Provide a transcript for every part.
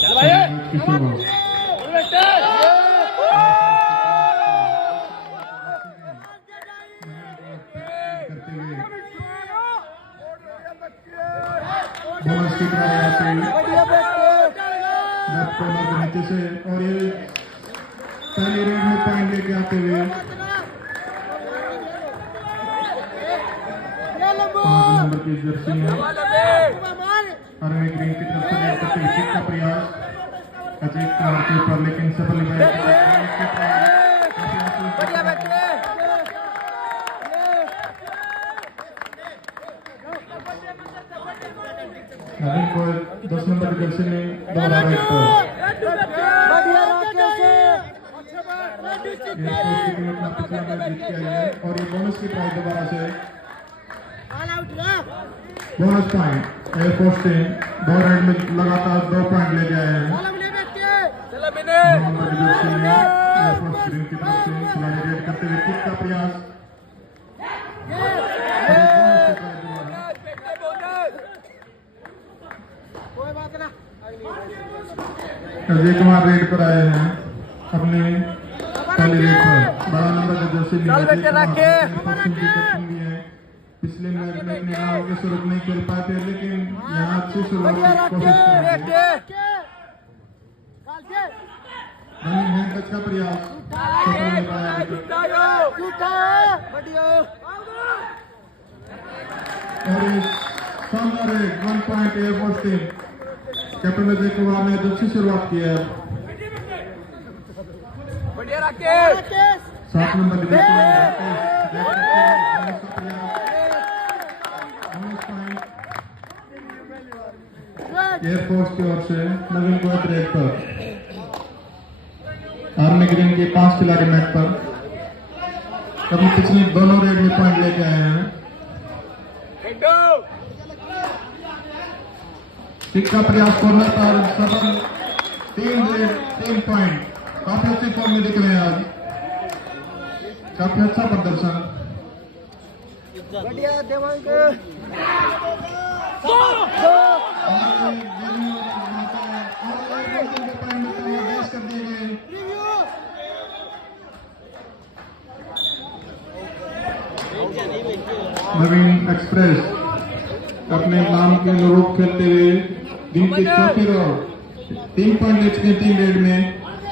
चल भाई बोनस की लेफ्ट कॉर्नर के नीचे से और ये पहली रेड में पॉइंट लेके आते हुए 5 नंबर की जर्सी में आर्मी ग्रीन की तरफ से रेड करते हुए किक का प्रयास अजय कुमार के ऊपर लेकिन सफल नवीन को 10 नंबर की जर्सी में दोबारा रेड पर अपना पिछला मैच जीत के आई है और ये बोनस की प्राइस दोबारा से bonus point air force team 2 round में लगातार 2 पॉइंट ले गए हैं। नंबर की जर्सी में एयरफोर्स ग्रीन की तरफ से खिलाड़ी रेड करते हुए किक का प्रयास अजय कुमार रेड पर आए हैं अपने पहले रेड पर बड़ा नंबर का जर्सी पिछले मैच में अपने गांव के स्वरूप नहीं खेल पाए थे लेकिन यहाँ अच्छी शुरुआत की कोशिश रनिंग हैंड टच का प्रयास सफल नहीं पाया और शानदार red 1 point air force team captain Ajay Kumar ने अच्छी शुरुआत की है। 7 नंबर एयरफोर्स की ओर से नवीन को रेड पर आर्मी ग्रीन के 5 खिलाड़ी मैच पर कभी पिछले दोनों रेड में पॉइंट लेके आए हैं। किक का प्रयास कॉर्नर पर सफल 3 पॉइंट काफी अच्छी फॉर्म में दिख रहे हैं आज काफी अच्छा प्रदर्शन नवीन एक्सप्रेस अपने नाम के अनुरूप खेलते हुए दिन की चौथी राउंड 3 पॉइंट ले चुके 3 रेड में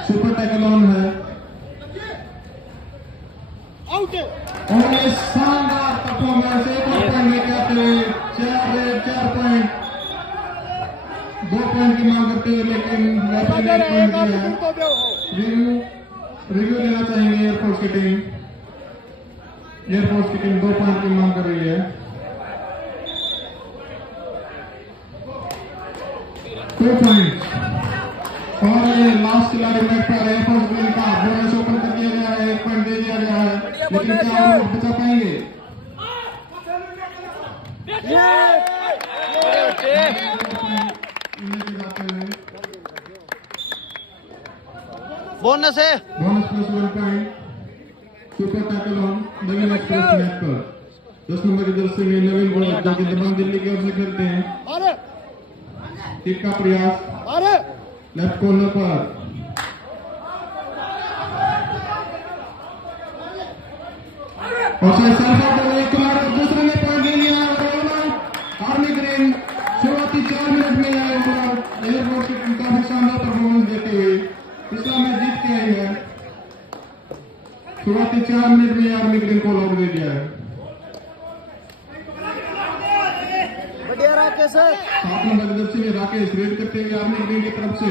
सुपर टैकल ऑन है और ये शानदार परफॉर्मेंस 1 और पॉइंट लेके आते हुए 4 रेड 4 पॉइंट 2 पॉइंट की मांग करते हुए लेकिन रेफरी ने पॉइंट दिया है। रिव्यू लेना चाहेंगे एयरफोर्स की टीम 2 पॉइंट की मांग कर रही है। 2 पॉइंट और लास्ट खिलाड़ी मैच पर एयरफोर्स ग्रीन का बोनस ओपन कर दिया गया है 1 पॉइंट दे दिया गया है लेकिन क्या वो बचा पाएंगे? बोनस है bonus plus 1 point super tackle on Naveen express match पर 10 नंबर की जर्सी में नवीन को जो कि दबंग दिल्ली की ओर से खेलते हैं किक का प्रयास लेफ्ट कॉर्नर पर और एक खिलाड़ी दूसरे ने पॉइंट ले लिया आर्मी ग्रीन शुरुआती 4 मिनट में एयरफोर्स की टीम काफी शानदार परफॉर्मेंस देते हुए पिछला मैच जीत के आई है। शुरुआती 4 मिनट में आर्मी ग्रीन को लॉक दे दिया है। 7 नंबर जर्सी में राकेश रेड करते हुए आर्मी ग्रीन की तरफ से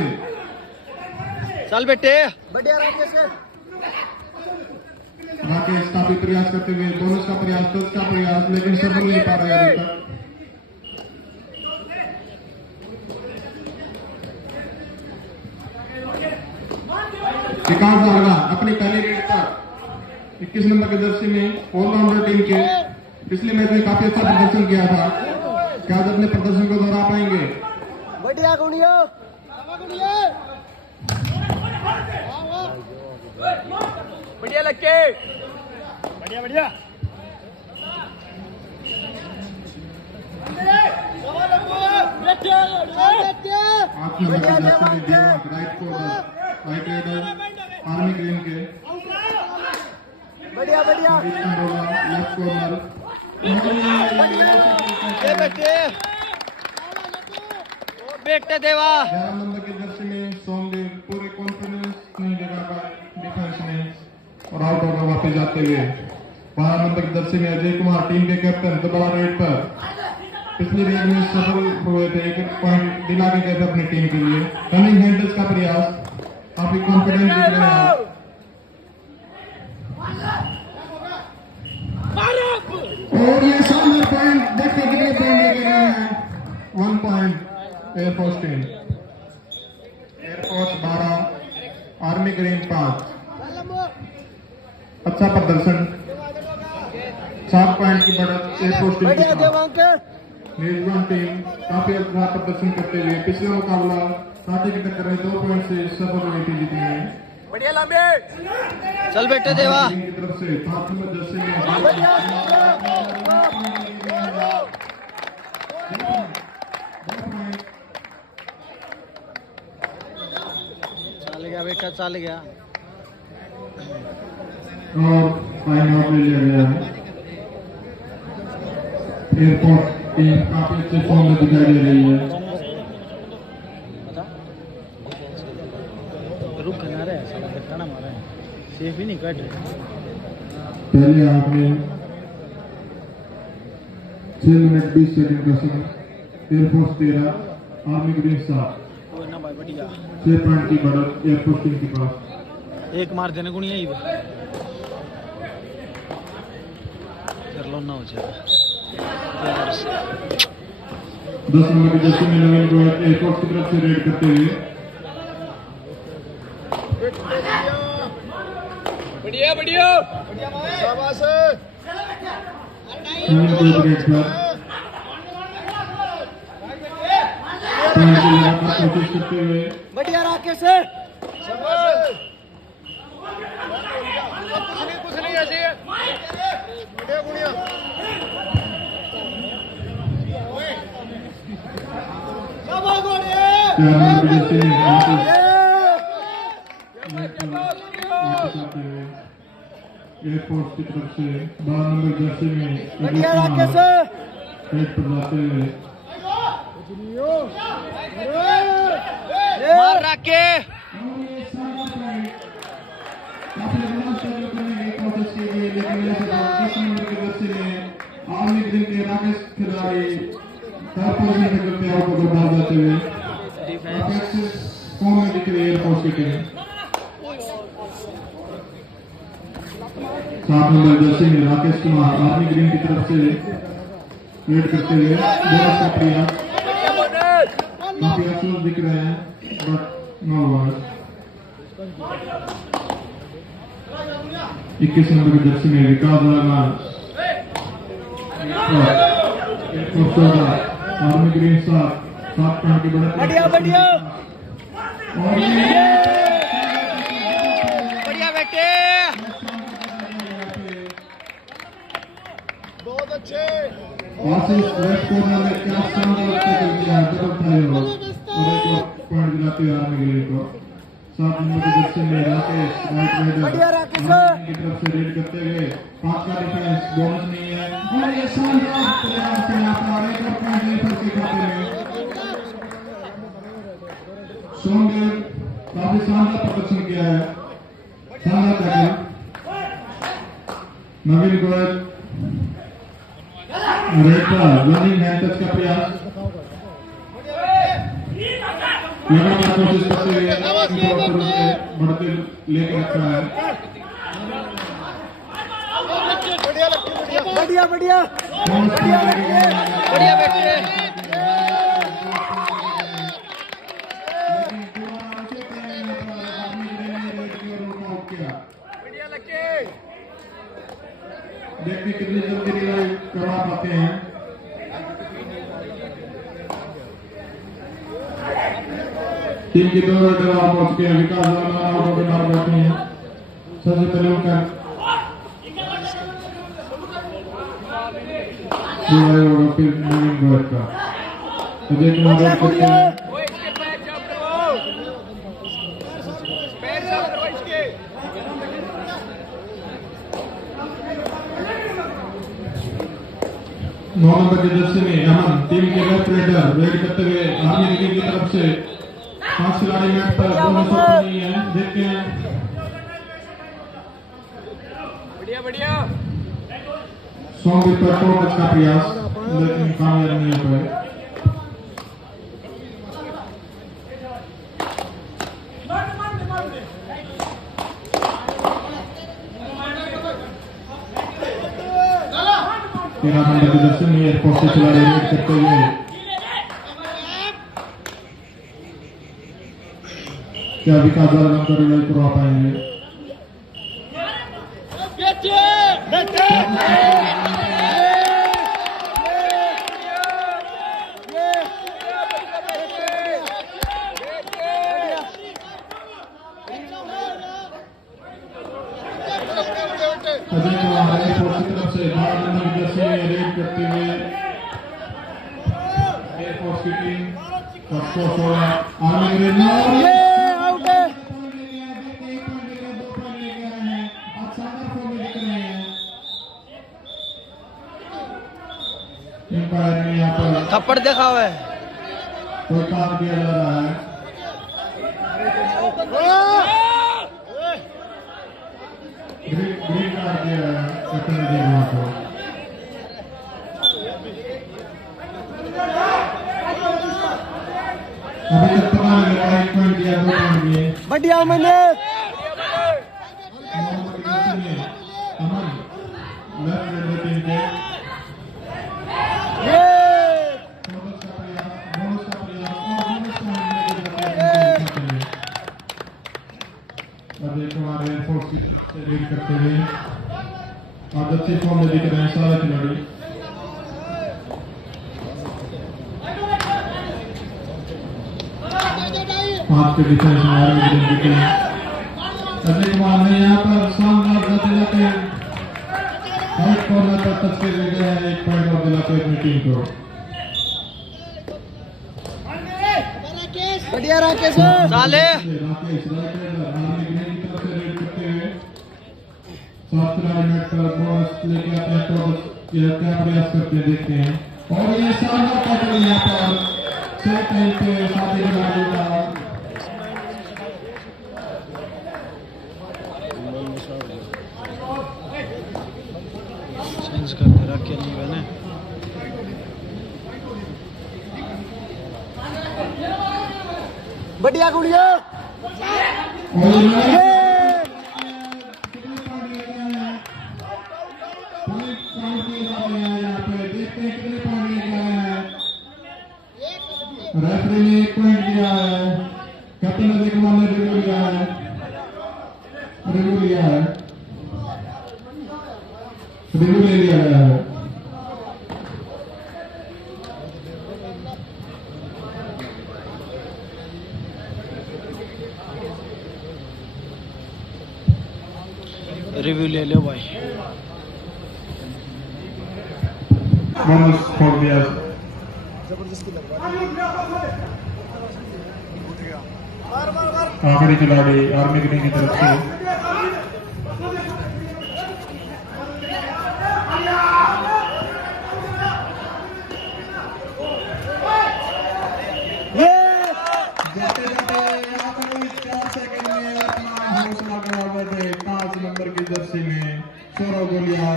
चल बेटे राकेश काफी प्रयास करते हुए बोनस का प्रयास टच का प्रयास लेकिन सफल नहीं पा रहे अभी तक। विकास दागड़ा अपनी पहली रेड पर 21 नंबर की जर्सी में ऑलराउंडर टीम के पिछले मैच में काफी अच्छा प्रदर्शन किया था क्या आज अपने प्रदर्शन को दोहरा पाएंगे? बढ़िया गुड़िया बढ़िया लगे बढ़िया बढ़िया 8 नंबर की जर्सी में Devang right corner right raider army green के बढ़िया बढ़िया लेफ्ट कॉर्नर ये बेटे बेटे देवा 11 नंबर की जर्सी में सोमदेव पूरे कॉन्फिडेंस नहीं जगह पर डिफेंस में और आउट होगा वापस जाते हुए 12 नंबर की जर्सी में अजय कुमार टीम के कैप्टन दोबारा रेड पर पिछली रेड में सफल हुए थे, एक पॉइंट दिला के गए थे अपनी टीम के लिए। रनिंग हैंडल्स का प्रयास काफी कॉन्फिडेंस दिख रहे हैं और ये शानदार पॉइंट देखने के लिए पॉइंट लेके गए हैं 1 point air force team air force 12 army green 5 अच्छा प्रदर्शन 7 पॉइंट की बढ़त एयरफोर्स टीम के साथ। मेजबान टीम काफी अच्छा प्रदर्शन करते हुए पिछले मुकाबला साथी की टक्कर में 2 पॉइंट से सफल हुई थी जीतने में। बढ़िया लंबे चल बेटे देवा टीम की तरफ से 5 नंबर जर्सी में चल गया बेटा चल गया और टाइम आउट ले लिया गया है। एयरपोर्ट टीम काफी अच्छे फॉर्म में दिखाई दे रही है। रुक ना रहे साला बेचारा मारा है सेफ ही नहीं कट रहे पहले हाफ में 6 मिनट 20 सेकंड का समय एयरफोर्स 13 आर्मी ग्रीन 7 वो ना भाई बढ़िया 6 पॉइंट की बढ़त एयरफोर्स टीम के पास। एक मार देने को नहीं आई कर लो ना हो जाएगा 10 नंबर की जर्सी में नवीन गोयल एयरफोर्स की तरफ से रेड करते हुए बढ़िया बढ़िया शाबाश नवीन गोयल रेड पर कोशिश करते हुए बढ़िया राकेश शाबाश कुछ नहीं ऐसे बढ़िया गुड़िया एयरफोर्स की तरफ से 12 नंबर जर्सी में बढ़िया राकेश रेड पर जाते हुए मार राके आर्मी ग्रीन के राकेश खिलाड़ी थर्ड पोजीशन में करते आउट होकर बाहर जाते हुए फॉर्म में दिख रही है एयरफोर्स की टीम। 7 नंबर जर्सी में राकेश कुमार आर्मी ग्रीन की तरफ से रेड करते हुए बोनस का प्रयास काफी अफसोस दिख रहे हैं बट नो वर्ड। 21 नंबर की जर्सी में विकास रहमान आर्मी ग्रीन 7 पॉइंट की बढ़त बढ़िया बढ़िया बढ़िया बेटे बहुत अच्छे आशीष लेफ्ट कॉर्नर में क्या शानदार टैकल किया है डबल ट्राई और एक पॉइंट दिलाते हुए आर्मी ग्रीन को। 7 नंबर की जर्सी में राकेश राइट रेडर बढ़िया राकेश की तरफ से रेड करते हुए 5 का डिफेंस बोनस नहीं है और ये शानदार प्रयास है यहाँ पर एक और पॉइंट लेकर के खाते में सोमदेव काफी शानदार प्रदर्शन किया है। शानदार टैकल नवीन गोयल रेड पर रनिंग हैंड टच का प्रयास लगातार कोशिश करते हुए बढ़ते लेकर रखा है। बढ़िया बढ़िया बढ़िया बेटे देखते कितनी जल्दी रिवाइव करवा पाते हैं। टीम की दो रेडर आउट हो चुके हैं। विकास वर्मा आउट होकर बाहर बैठे हैं। सबसे पहले उनका फिर नवीन गोयल का अजय कुमार रेड करते हैं। नौ नंबर की जर्सी में अमन टीम के लेफ्ट रेडर रेड करते हुए आर्मी टीम की तरफ से 5 खिलाड़ी मैच पर दोनों शॉट नहीं है। देखते हैं बढ़िया 100 मीटर पर टच का प्रयास लेकिन कामयाब नहीं हो पाए। तेरह नंबर की जर्सी में एयरपोर्ट से खिलाड़ी रेड करते हुए क्या विकास कर करवा पाएंगे। अजय कुमार एयरपोर्ट की तरफ से 12 नंबर की जर्सी में रेड करते हुए एयरपोर्ट की टीम का स्कोर 16 आर्मी ग्रेड आउट है। एम्पायर ने यहाँ पर थप्पड़ देखा हुआ है। कोई काम किया जा रहा है। ग्रीन कार्ड दिया है कैप्टन ने दिया को। अभी तक पता नहीं लगा 1 पॉइंट दिया 2 पॉइंट दिए। बढ़िया मैंने अमन लेफ्ट रेडर टीम के अजय कुमार एयरफोर्स से लीड करते हुए आज अच्छी फॉर्म में दिख रहे हैं सारे खिलाड़ी। पांच के डिफेंस में आर्मी की टीम अजय कुमार ने यहाँ पर शानदार जाते जाते राइट कॉर्नर पर टच कर गया है। 1 पॉइंट और दिलाते अपनी टीम को। बढ़िया राकेश साले राकेश आर्मी ग्रीन की तरफ से रेड करते हुए 7 खिलाड़ी मैच पर बोनस लेके आते हैं तो यह क्या प्रयास करते हैं देखते हैं। और ये शानदार टैकल यहाँ पर सेट टाइम पे साथी खिलाड़ी का चेंज कर दे रहा क्या नहीं मैंने बढ़िया गुड़िया रेफरी ने 1 पॉइंट दिया है। कैप्टन अजय कुमार ने रिव्यू लिया है। रिव्यू ले लिया गया है। रिव्यू ले लो भाई। बोनस छोड़ दिया। आखिरी खिलाड़ी आर्मी ग्रीन की तरफ से जाते जाते यहाँ पर 4 सेकंड में अपना हौसला गवा बैठे 5 नंबर की जर्सी में सौरव गोलिया।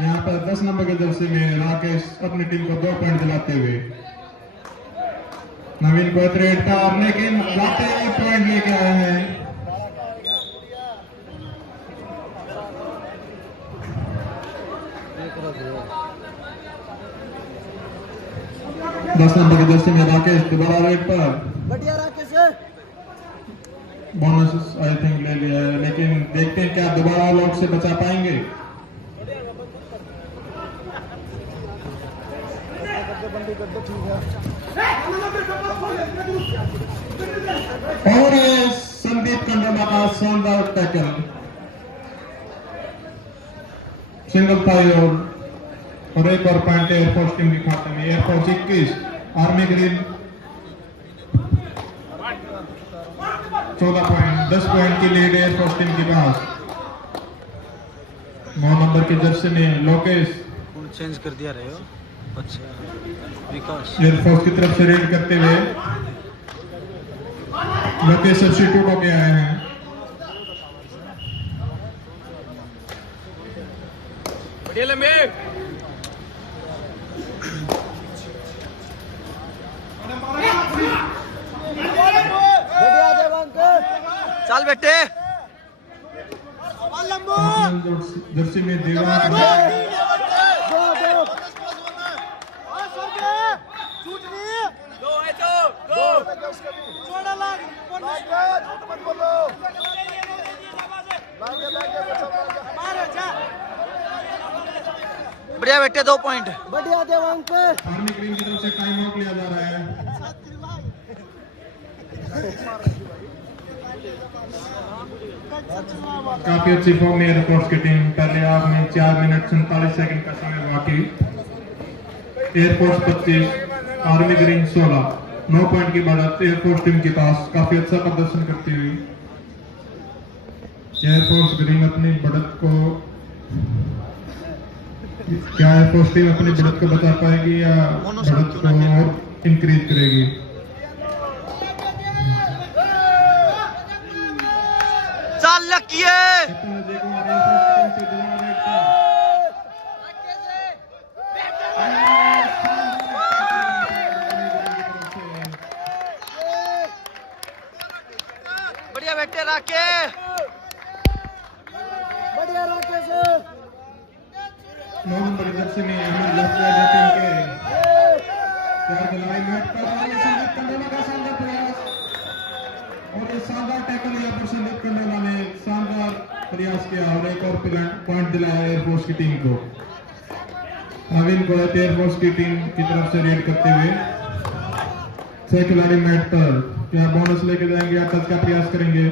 यहाँ पर 10 नंबर की जर्सी में राकेश अपनी टीम को 2 पॉइंट दिलाते हुए नवीन को रेड था लेकिन जाते हुए पॉइंट लेके आए हैं। दस नंबर की जर्सी में राकेश दोबारा रेड पर बढ़िया राकेश बोनस आई थिंक ले लिया है लेकिन देखते हैं क्या दोबारा लॉक से बचा पाएंगे। और ये संदीप कंडोला का शानदार टैकल सिंगल था और एक और पॉइंट एयरफोर्स टीम के खाते में। Air force 21 army green 14 point, 10 point की लीड एयरफोर्स टीम के पास। 9 नंबर की जर्सी में लोकेश चेंज कर दिया रहे हो। अच्छा विकास एयरफोर्स की तरफ से रेड करते हुए लोकेश सब्स्टिट्यूट होके आए हैं। बढ़िया लंबे चल बेटे जर्सी में देवा बढ़िया बेटे 2 पॉइंट। बढ़िया देवांक। आर्मी ग्रीन की तरफ से टाइम आउट लिया जा रहा है। काफी अच्छी फॉर्म में एयरफोर्स की टीम। पहले हाफ में 4 मिनट 47 सेकंड का समय बाकी। एयरफोर्स 25 आर्मी ग्रीन 16, 9 पॉइंट की बढ़त एयरफोर्स टीम के पास। काफी अच्छा प्रदर्शन करती हुई एयरफोर्स ग्रीन अपनी बढ़त को, क्या एयरफोर्स टीम अपनी बढ़त को बचा पाएगी या बढ़त को और इंक्रीज करेगी? चल लकिए बढ़िया बेटे राके। बढ़िया राकेश। 9 नंबर जर्सी में हमें लेफ्ट राइट टीम के 4 खिलाड़ी मैच पर आ रहे हैं। संदीप कंडोला का शानदार प्रयास और ये शानदार टैकल यहाँ पर संदीप कंडोला ने शानदार प्रयास किया और एक और पॉइंट दिलाया एयरफोर्स की टीम को। अविन गोयत एयरफोर्स की टीम की तरफ से रेड करते हुए 6 खिलाड़ी मैच पर क्या बोनस लेके जाएंगे या टच का प्रयास करेंगे?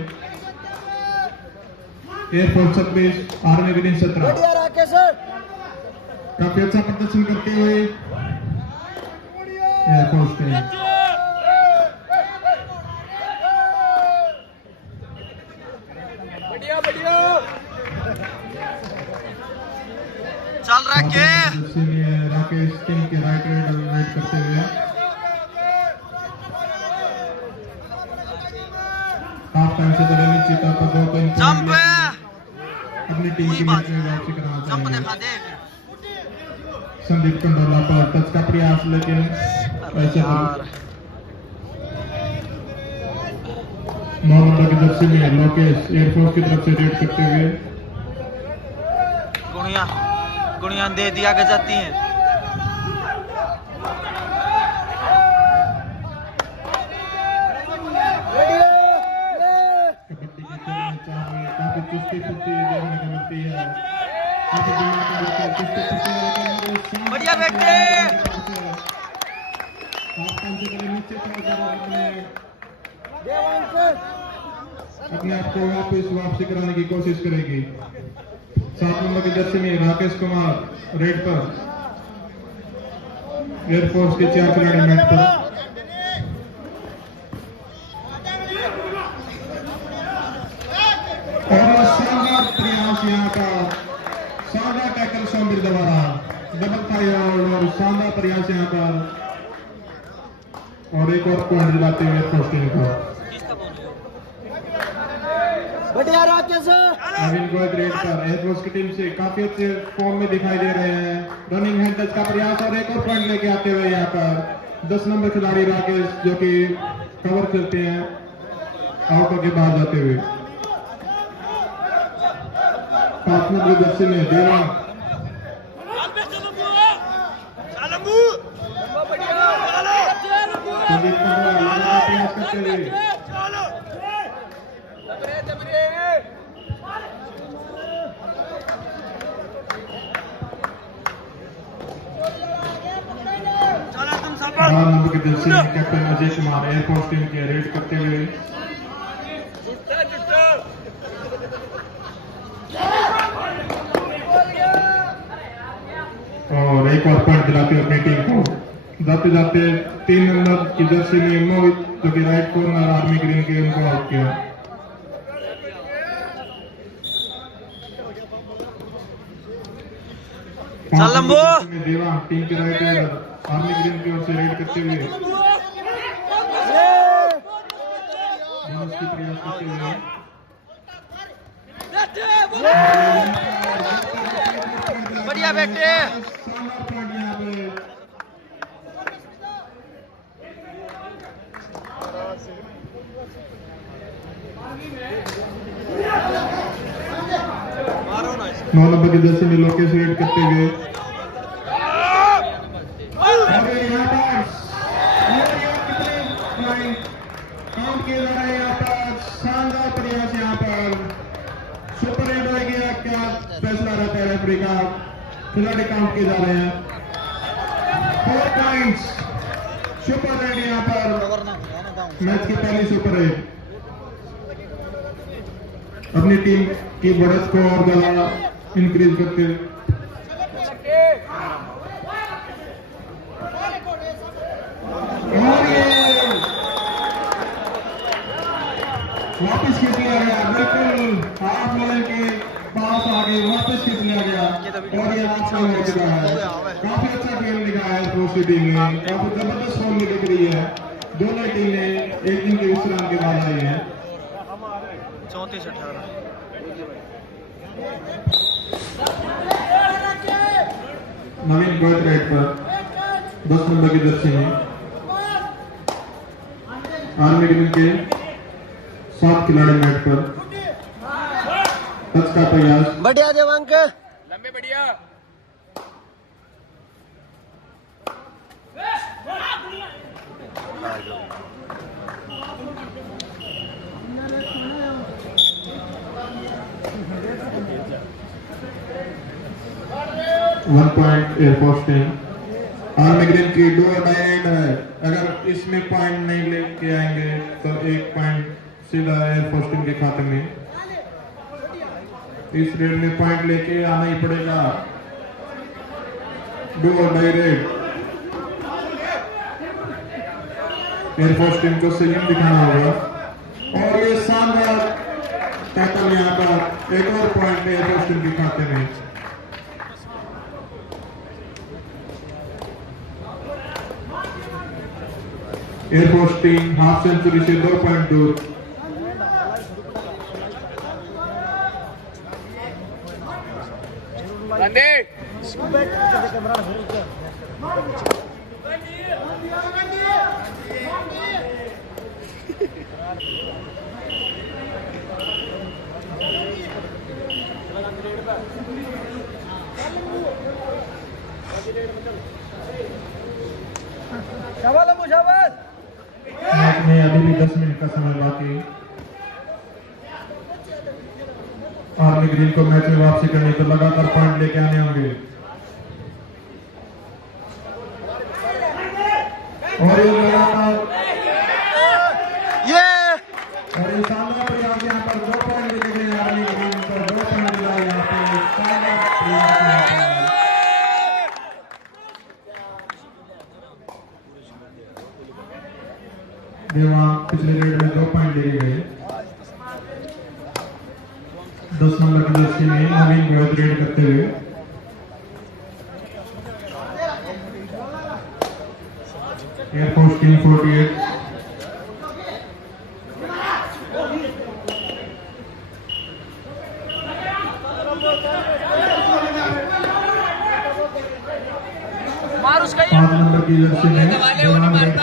Air force 26 army green 17। बढ़िया राकेश। काफी अच्छा प्रदर्शन करते हुए एयरफोर्स टीम। बढ़िया बढ़िया। चल राके। राकेश टीम के राइट राइट करते हुए हाफ टाइम से पहले नीचे तक 2 पॉइंट जंप अपनी टीम की बीच में वापसी करना जंप चाहेंगे। दिखा दे संदीप कंडोला पर टच का प्रयास लेकिन ऐसे यार। 9 नंबर की जर्सी में लोकेश एयरफोर्स की तरफ से रेड करते हुए गुड़िया दे दिया के जाती हैं। कबड्डी के खेल में चाहे काफी चुस्ती फुर्ती देखने को मिलती है। काफी दिमाग का लगता है, चुस्ती फुर्ती। बढ़िया बेटे। हाफ टाइम से पहले नीचे चढ़कर अपने आप को वापस वापसी कराने की कोशिश करेगी। 7 नंबर की जर्सी में राकेश कुमार रेड पर एयरफोर्स के 4 खिलाड़ी मैच पर। और शानदार प्रयास यहाँ का, शानदार टैकल सोमवीर द्वारा डबल फाइव और शानदार प्रयास यहाँ पर और एक और पॉइंट दिलाते हुए एयरफोर्स टीम को। बढ़िया राकेश। अविन गोयत रेड पर एयरफोर्स की टीम से काफी अच्छे फॉर्म में दिखाई दे रहे हैं। रनिंग हैंड टच का प्रयास और एक और पॉइंट लेके आते हुए यहाँ पर 10 नंबर खिलाड़ी राकेश जो कि कवर करते हैं आउट होकर बाहर जाते हुए। 5 नंबर जर्सी में देवा संदीप कंडोला लगातार प्रयास करते हुए नंबर के जर्सी में captain Ajay Kumar air force team के रेड करते हुए और एक और पॉइंट दिलाते हुए अपनी टीम को जाते जाते 3 नंबर की जर्सी में मोहित जो कि राइट कॉर्नर आर्मी ग्रीन के उनको आउट किया। चल लंबो। देवा टीम के राइट आर्मी ग्रीन की ओर से रेड करते हुए उसकी प्रयास करते हुए बढ़िया बेटे। नौ नंबर की जर्सी में लोकेश रेड करते हुए काउंट किया जा रहा है। यहाँ पर शानदार प्रयास, यहाँ पर सुपर रेड हो गया। क्या फैसला रहता है रेफरी का? खिलाड़ी काउंट किए जा रहे हैं। 4 पॉइंट्स सुपर रेड यहाँ पर मैच की पहली सुपर रेड अपनी टीम की बढ़त को और ज्यादा इंक्रीज करते हुए और ये वापस खींच लिया गया। बिल्कुल हाफ लाइन के पास आगे वापस खींच लिया गया और ये अच्छा हो चुका है। काफी अच्छा गेम दिखा है दूसरी टीम ने, काफी जबरदस्त फॉर्म में दिख रही है। दोनों टीमें एक दिन के विश्राम के बाद आई है। 34-18 नवीन बर्थ राइट पर 10 नंबर की जर्सी में आर्मी ग्रीन के 7 खिलाड़ी मैट पर टच का प्रयास। बढ़िया देवांक। लंबे बढ़िया। One point air force team. Army green की 2 डायरेक्ट है। अगर इसमें पॉइंट नहीं लेके आएंगे तो 1 पॉइंट सीधा एयरफोर्स टीम के खाते में। इस रेड में पॉइंट लेके आना ही पड़ेगा। 2 डायरेक्ट एयरफोर्स टीम को संयम दिखाना होगा और ये शानदार टैकल यहाँ पर एक और पॉइंट एयरफोर्स टीम के खाते में। एयरफोर्स टीम हाफ सेंचुरी से 2 पॉइंट दूर। मैच में अभी भी 10 मिनट का समय बाकी। आर्मी ग्रीन को मैच में वापसी करनी तो लगातार पॉइंट लेके आने होंगे और ये लगातार और ये शानदार प्रयास यहाँ पर 2 पॉइंट लेके गए आर्मी ग्रीन को 2 पॉइंट मिला यहाँ पे शानदार प्रयास यहाँ पर। देवा पिछले रेड में 2 पॉइंट लेके गए। 10 नंबर की जर्सी में नवीन बहुत रेड करते हुए एयरफोर्स टीम 48 5 नंबर की जर्सी में देवान रेड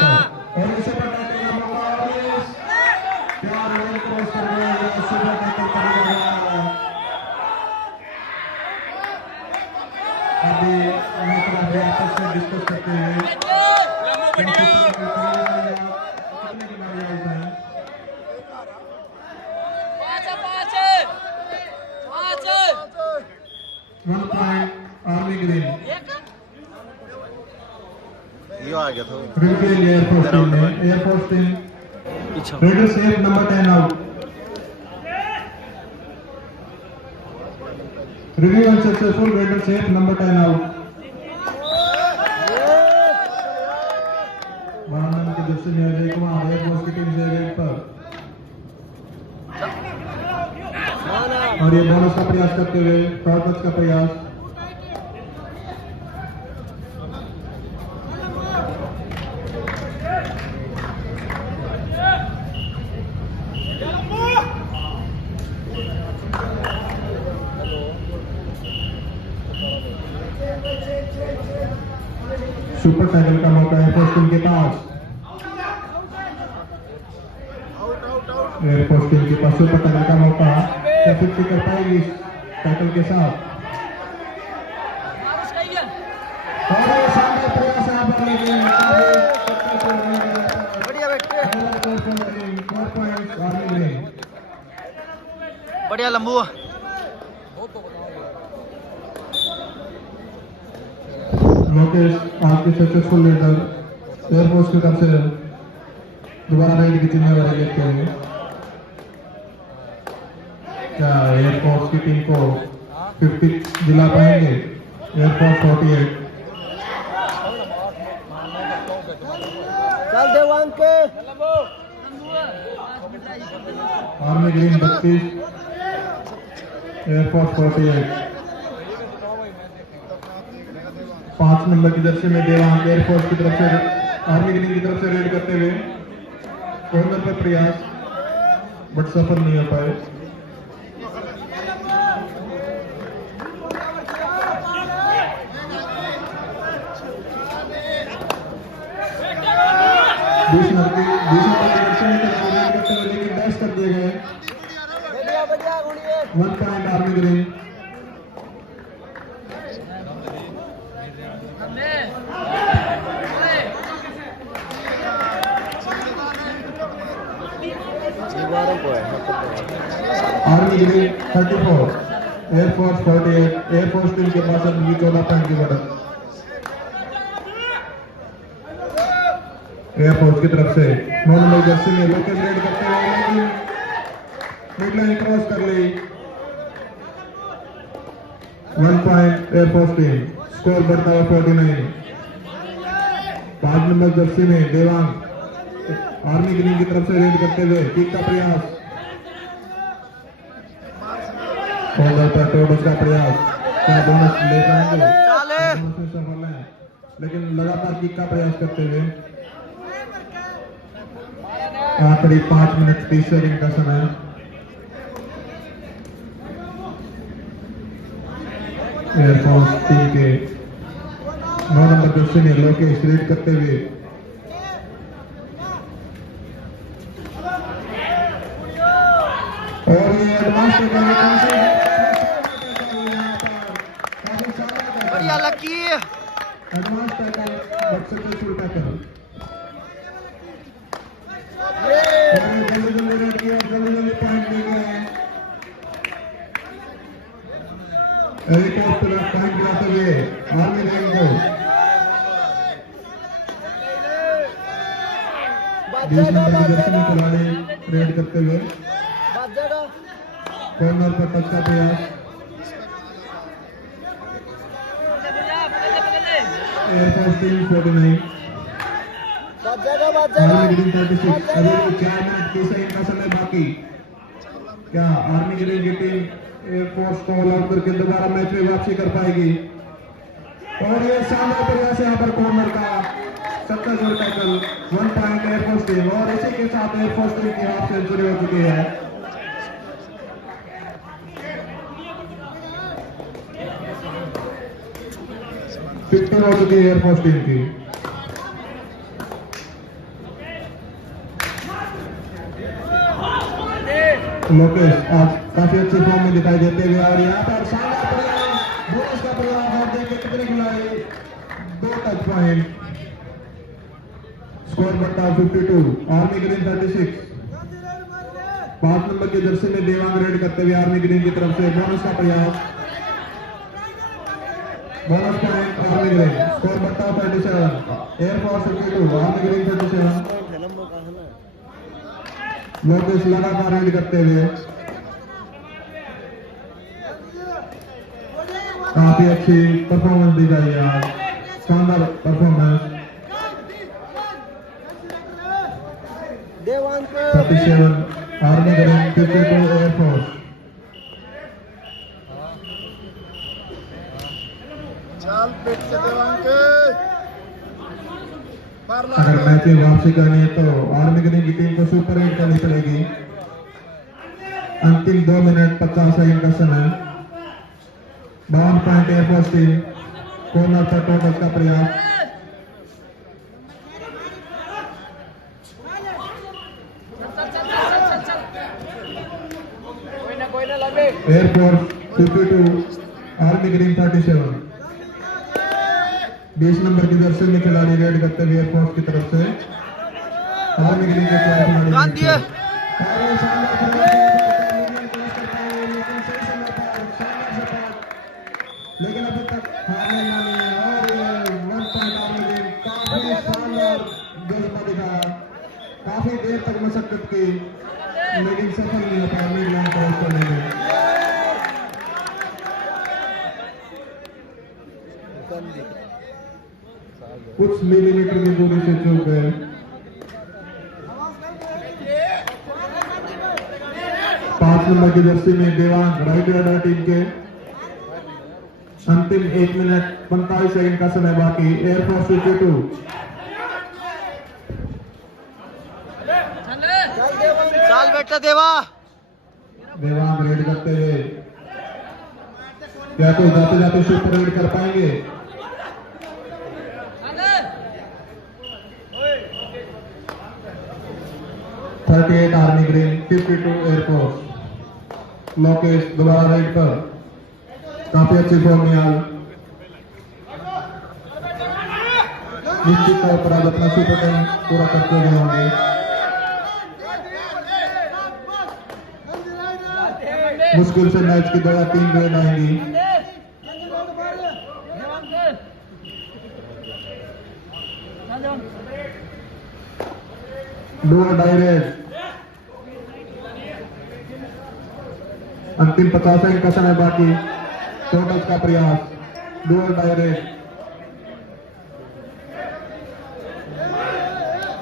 और इसे पटाने का मौका और प्यार रेड क्रॉस कर रहे हैं। सुबह टैकल करेगा अभी मैच में आपस में डिस्कस करते हैं कितने की बारी आउट है। 1 पॉइंट आर्मी ग्रीन। यो आ गया था रिव्यू एयरफोर्स टीम ने air force team raider safe number 10 out. Review unsuccessful raider safe number 10 out. नाम के दृष्टि में अजय कुमार एयरफोर्स की टीम से रेड पर और ये बोनस का प्रयास करते हुए शॉर्ट टच का प्रयास सुपर टैकल का मौका एयरफोर्स टीम के पास एयरफोर्स टीम के पास सुपर टैकल का मौका क्या फिर कर पाएगी टैकल के साथ और ये शानदार प्रयास यहाँ पर लेकिन बढ़िया बढ़िया लंबू लोकेश आज के सक्सेसफुल लीडर एयरफोर्स की तरफ से दोबारा रेड की जिम्मेवारी लेते हैं क्या एयरफोर्स की टीम को 50 दिला पाएंगे एयरफोर्स 48 चल देवांग के आर्मी ग्रीन 32 एयरफोर्स 48 5 नंबर की जर्सी में देवांग एयरफोर्स की तरफ से आर्मी ग्रीन की तरफ से रेड करते हुए कॉर्नर पर प्रयास बट सफल नहीं हो पाए बीस नंबर की जर्सी में रेड करते हुए लेकिन डैश कर दिए गए 1 point army green army green 34 air force 48 air force team के पास अभी 14 पॉइंट की बढ़त एयरफोर्स की तरफ से 9 नंबर जर्सी में लोकेश रेड करते हुए मिड लाइन क्रॉस कर ली 1 पॉइंट एयरफोर्स टीम स्कोर बढ़ता हुआ 49 5 नंबर जर्सी में देवांग आर्मी ग्रीन की तरफ से रेड करते हुए किक का प्रयास का प्रयास क्या बोनस ले पाएंगे सफल है लेकिन लगातार किक का प्रयास करते हुए आखिरी 5 मिनट 30 सेकंड का समय एयरफोर्स टीम के 9 नंबर जर्सी में लोकेश रेड करते हुए और ये एडवांस बढ़िया lucky advance tackle but successful tackle जल्दी रेड किया जल्दी पॉइंट ले गए हेलीकॉप्टर पॉइंट गिराते हुए आर्मी ग्रीन को 20 नंबर की जर्सी में खिलाड़ी रेड करते हुए कॉर्नर पर टच का प्रयास एयरफोर्स टीम 49 आर्मी ग्रीन 36 अभी 4 मिनट 30 सेकंड का समय बाकी क्या आर्मी ग्रीन की टीम एयरफोर्स को ऑल आउट करके दोबारा मैच में वापसी कर पाएगी और ये शानदार प्रयास यहाँ पर कॉर्नर का successful tackle 1 point air force team और इसी के साथ एयरफोर्स टीम की हाफ सेंचुरी हो चुकी है फिफ्टी हो चुकी है एयरफोर्स टीम की लोकेश आज काफी अच्छे फॉर्म में दिखाई देते हुए और यहाँ पर शानदार प्रयास बोनस का प्रयास और देखिए कितने खिलाड़ी 2 टच पॉइंट स्कोर बढ़ता 52 आर्मी ग्रीन 36 5 नंबर की जर्सी में देवांग रेड करते हुए आर्मी ग्रीन की तरफ से बोनस का प्रयास bonus point army green score बढ़ता 37 एयरफोर्स 52 आर्मी ग्रीन 37 लोकेश लगातार रेड करते हुए काफी अच्छी परफॉर्मेंस दी गई है आज शानदार परफॉर्मेंस देवांक 37 आर्मी ग्रीन 52 एयरफोर्स। चल पेट से देवांक अगर मैच में वापसी करनी है तो आर्मी ग्रीन की टीम को सुपर 8 करनी पड़ेगी। अंतिम 2 मिनट 50 सेकंड का समय। 52 पॉइंट एयरफोर्स टीम। कॉर्नर पर टोटल का प्रयास। Air force 52 army green 37। 20 नंबर की जर्सी में खिलाड़ी रेड करते हुए एयरफोर्स की तरफ से। आर्मी ग्रीन के चार खिलाड़ी कान दिए। लेकिन अभी तक हार नहीं मानी है और ये 1 पॉइंट आर्मी ग्रीन काफी शानदार जज्बा दिखाया। काफी देर तक मशक्कत की लेकिन सफल नहीं हो पाया मिड लाइन क्रॉस करने में। कुछ मिलीमीटर की दूरी से चूक गए। 5 नंबर की जर्सी में देवांग राइट ऑर्डर टीम के। अंतिम 1 मिनट 45 सेकंड का समय बाकी। एयरफोर्स 52 चल बेटा देवा। देवांग रेड करते हुए क्या कोई जाते जाते सुपर रेड कर पाएंगे? .38 आर्मी ग्रीन 52 एयरफोर्स। लोकेश दोबारा राइट पर काफी अच्छी फॉर्म में आए। निश्चित तौर पर आज अपना सुपर टेन पूरा करते हुए होंगे। मुश्किल से मैच की 2 या 3 रेड आएंगी। Dual direct. अंतिम 50 सेकंड का समय बाकी। टोटल का प्रयास। Dual direct.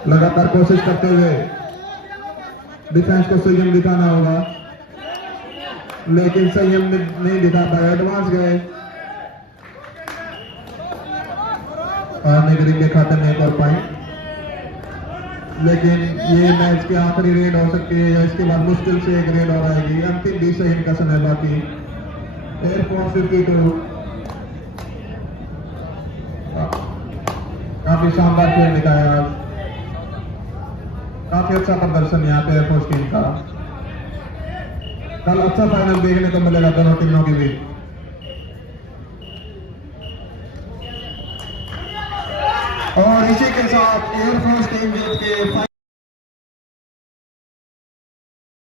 लगातार कोशिश करते हुए डिफेंस को संयम दिखाना होगा लेकिन संयम नहीं दिखा पाया। एडवांस गए। आर्मी ग्रीन के खाते में 1 और पॉइंट। लेकिन ये मैच की आखिरी रेड हो सकती है या इसके बाद मुश्किल से 1 रेड और आएगी। अंतिम 20 सेकंड का समय बाकी। एयरफोर्स 52 काफी शानदार खेल दिखाया। काफी अच्छा प्रदर्शन यहाँ पे एयरफोर्स टीम का। कल अच्छा फाइनल देखने को मिलेगा दोनों टीमों के बीच। और इसी के साथ एयरफोर्स टीम जीत के